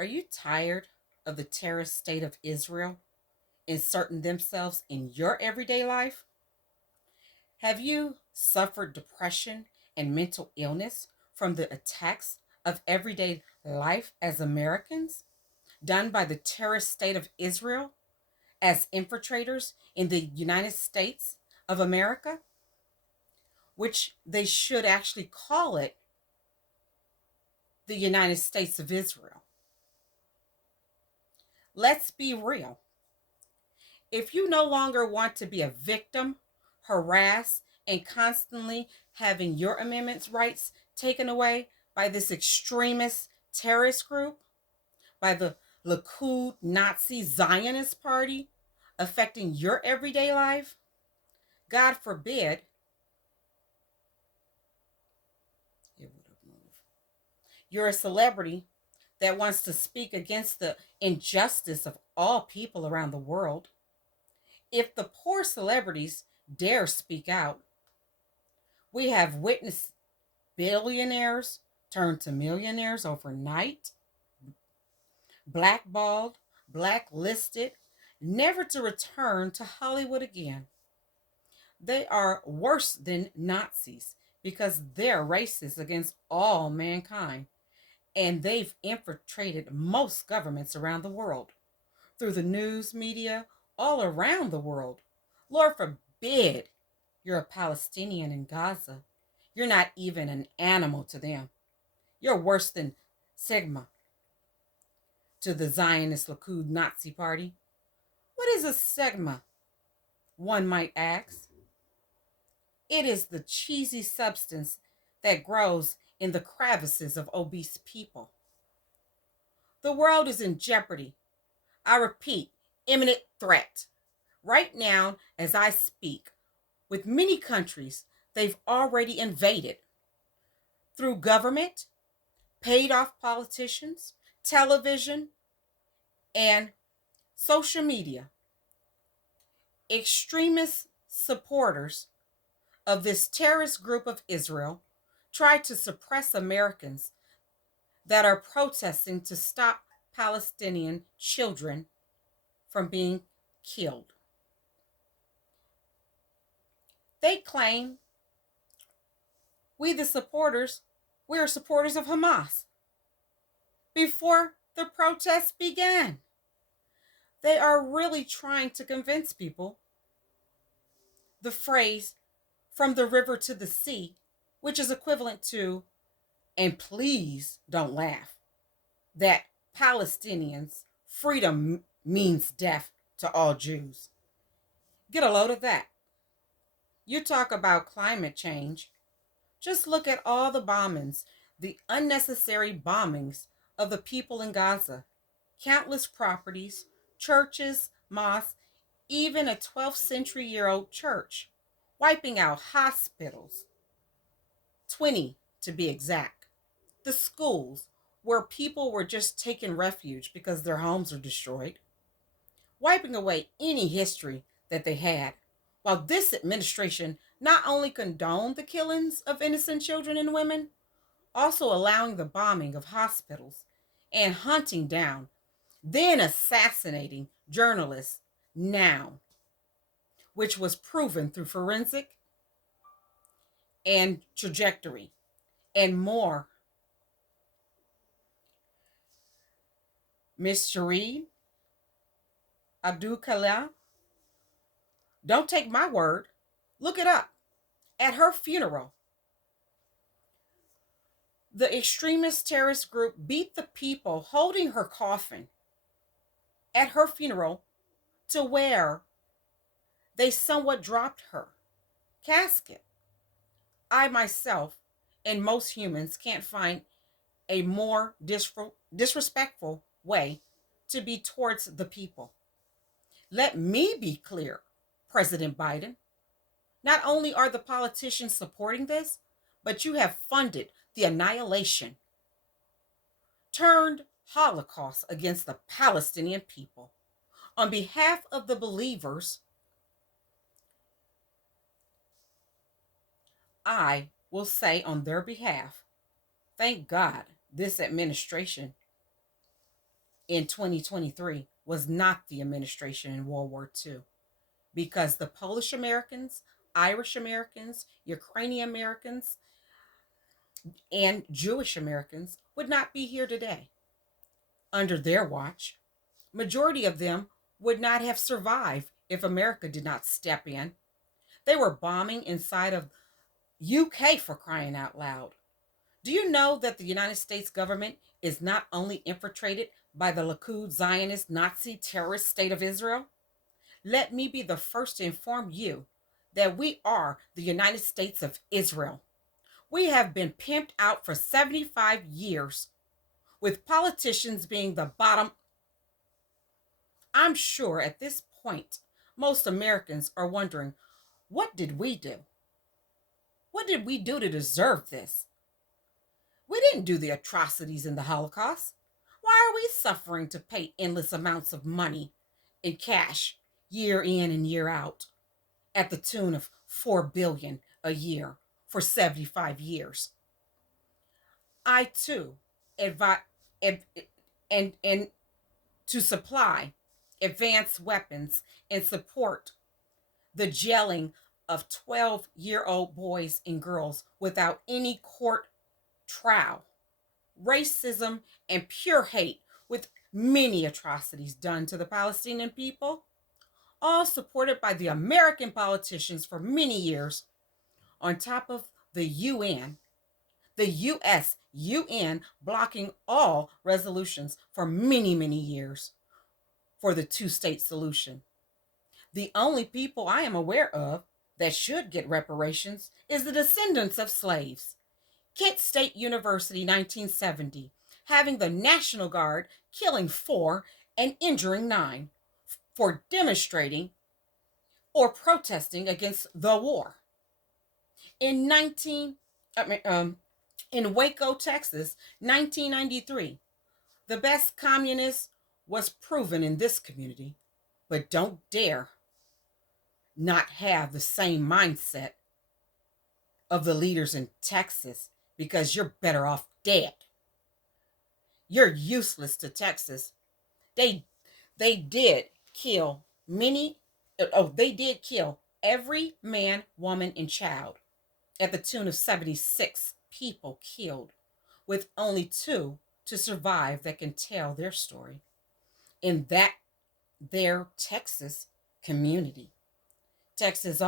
Are you tired of the terrorist state of Israel inserting themselves in your everyday life? Have you suffered depression and mental illness from the attacks of everyday life as Americans done by the terrorist state of Israel as infiltrators in the United States of America, which they should actually call it the United States of Israel? Let's be real. If you no longer want to be a victim, harassed, and constantly having your amendments rights taken away by this extremist terrorist group, by the Likud Nazi Zionist party, affecting your everyday life, God forbid, it would have moved. You're a celebrity that wants to speak against the injustice of all people around the world. If the poor celebrities dare speak out, we have witnessed billionaires turn to millionaires overnight, blackballed, blacklisted, never to return to Hollywood again. They are worse than Nazis because they're racist against all mankind, and they've infiltrated most governments around the world through the news media all around the world. Lord forbid you're a Palestinian in Gaza. You're not even an animal to them. You're worse than Sigma to the Zionist Likud Nazi Party. What is a Sigma, one might ask? It is the cheesy substance that grows in the crevices of obese people. The world is in jeopardy. I repeat, imminent threat. Right now, as I speak, with many countries they've already invaded through government, paid off politicians, television, and social media. Extremist supporters of this terrorist group of Israel try to suppress Americans that are protesting to stop Palestinian children from being killed. They claim we, the supporters, we are supporters of Hamas before the protests began. They are really trying to convince people the phrase from the river to the sea, which is equivalent to, and please don't laugh, that Palestinians' freedom means death to all Jews. Get a load of that. You talk about climate change. Just look at all the bombings, the unnecessary bombings of the people in Gaza, countless properties, churches, mosques, even a 12th century year old church, wiping out hospitals, 20 to be exact, the schools where people were just taking refuge because their homes are destroyed, wiping away any history that they had, while this administration not only condoned the killings of innocent children and women, also allowing the bombing of hospitals and hunting down, then assassinating journalists now, which was proven through forensic and trajectory and more. Miss Shereen Abdul Kalam, don't take my word, look it up. At her funeral, the extremist terrorist group beat the people holding her coffin at her funeral to where they somewhat dropped her casket. I myself and most humans can't find a more disrespectful way to be towards the people. Let me be clear, President Biden. Not only are the politicians supporting this, but you have funded the annihilation, turned Holocaust against the Palestinian people. On behalf of the believers, I will say on their behalf, thank God this administration in 2023 was not the administration in World War II, because the Polish Americans, Irish Americans, Ukrainian Americans, and Jewish Americans would not be here today. Under their watch, majority of them would not have survived if America did not step in. They were bombing inside of UK, for crying out loud. Do you know that the United States government is not only infiltrated by the Likud Zionist Nazi terrorist state of Israel? Let me be the first to inform you that we are the United States of Israel. We have been pimped out for 75 years, with politicians being the bottom. I'm sure at this point, most Americans are wondering, what did we do? What did we do to deserve this? We didn't do the atrocities in the Holocaust. Why are we suffering to pay endless amounts of money in cash year in and year out at the tune of $4 billion a year for 75 years? I too advise and to supply advanced weapons and support the jailing of 12-year-old boys and girls without any court trial, racism, and pure hate, with many atrocities done to the Palestinian people, all supported by the American politicians for many years, on top of the UN, the US UN blocking all resolutions for many, many years for the two-state solution. The only people I am aware of that should get reparations is the descendants of slaves. Kent State University, 1970, having the National Guard killing 4 and injuring 9 for demonstrating or protesting against the war. In Waco, Texas, 1993, the best communist was proven in this community, but don't dare not have the same mindset of the leaders in Texas, because you're better off dead. You're useless to Texas. They did kill they did kill every man, woman, and child at the tune of 76 people killed, with only 2 to survive that can tell their story in that their Texas community. Texas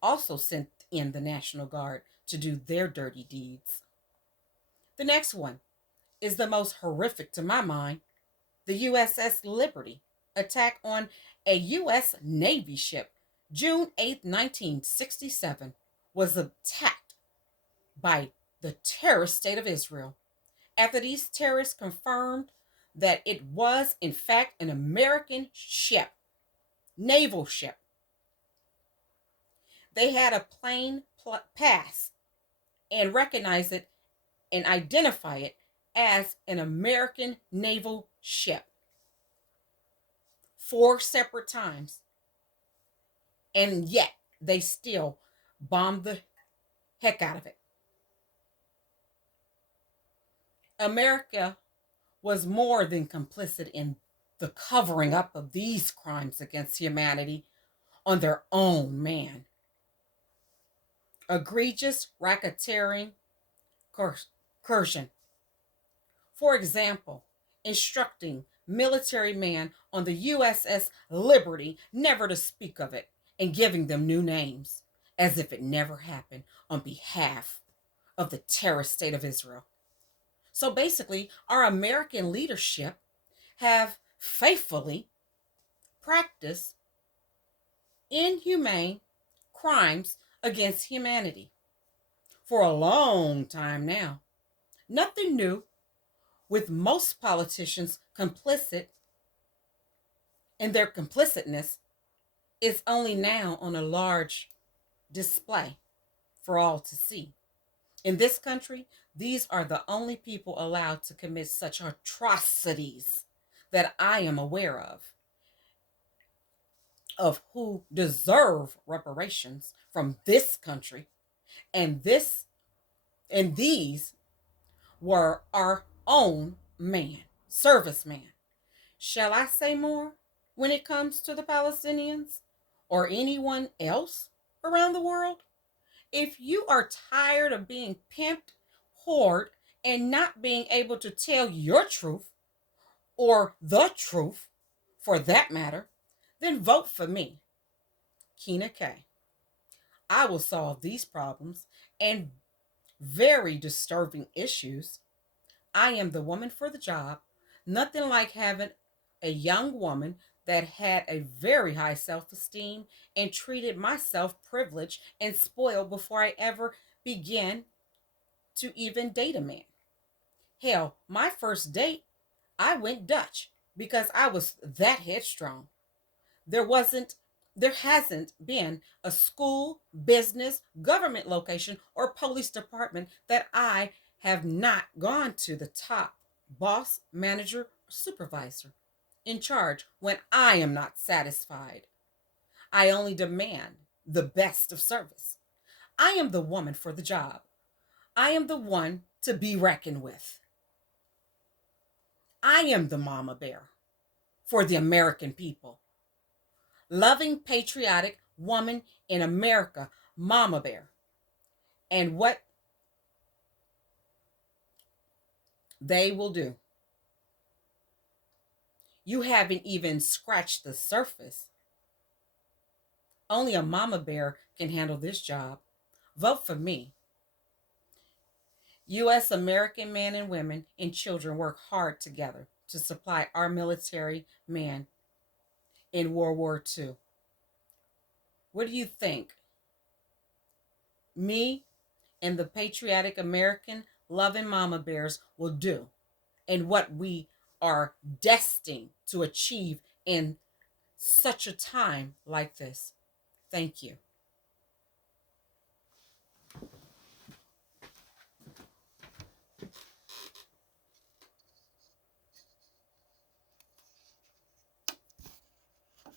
also sent in the National Guard to do their dirty deeds. The next one is the most horrific to my mind. The USS Liberty attack on a U.S. Navy ship, June 8, 1967, was attacked by the terrorist state of Israel. After these terrorists confirmed that it was, in fact, an American ship, naval ship, they had a plane pass and recognize it and identify it as an American naval ship 4 separate times. And yet they still bombed the heck out of it. America was more than complicit in the covering up of these crimes against humanity on their own man. Egregious racketeering coercion. For example, instructing military men on the USS Liberty never to speak of it and giving them new names as if it never happened on behalf of the terrorist state of Israel. So basically, our American leadership have faithfully practiced inhumane crimes against humanity for a long time now. Nothing new, with most politicians complicit, and their complicitness is only now on a large display for all to see. In this country, these are the only people allowed to commit such atrocities that I am aware of who deserve reparations from this country. And these were our own man, serviceman, Shall I say more when it comes to the Palestinians or anyone else around the world? If you are tired of being pimped, whored, and not being able to tell your truth, or the truth for that matter, then vote for me, Kina K. I will solve these problems and very disturbing issues. I am the woman for the job. Nothing like having a young woman that had a very high self esteem and treated myself privileged and spoiled before I ever began to even date a man. Hell, my first date, I went Dutch because I was that headstrong. There wasn't there hasn't been a school, business, government location, or police department that I have not gone to the top boss, manager, supervisor in charge when I am not satisfied. I only demand the best of service. I am the woman for the job. I am the one to be reckoned with. I am the mama bear for the American people. Loving, patriotic woman in America, mama bear. And what they will do. You haven't even scratched the surface. Only a mama bear can handle this job. Vote for me. U.S. American men and women and children work hard together to supply our military men in World War II. What do you think? Me and the patriotic American loving mama bears will do, and what we are destined to achieve in such a time like this. Thank you.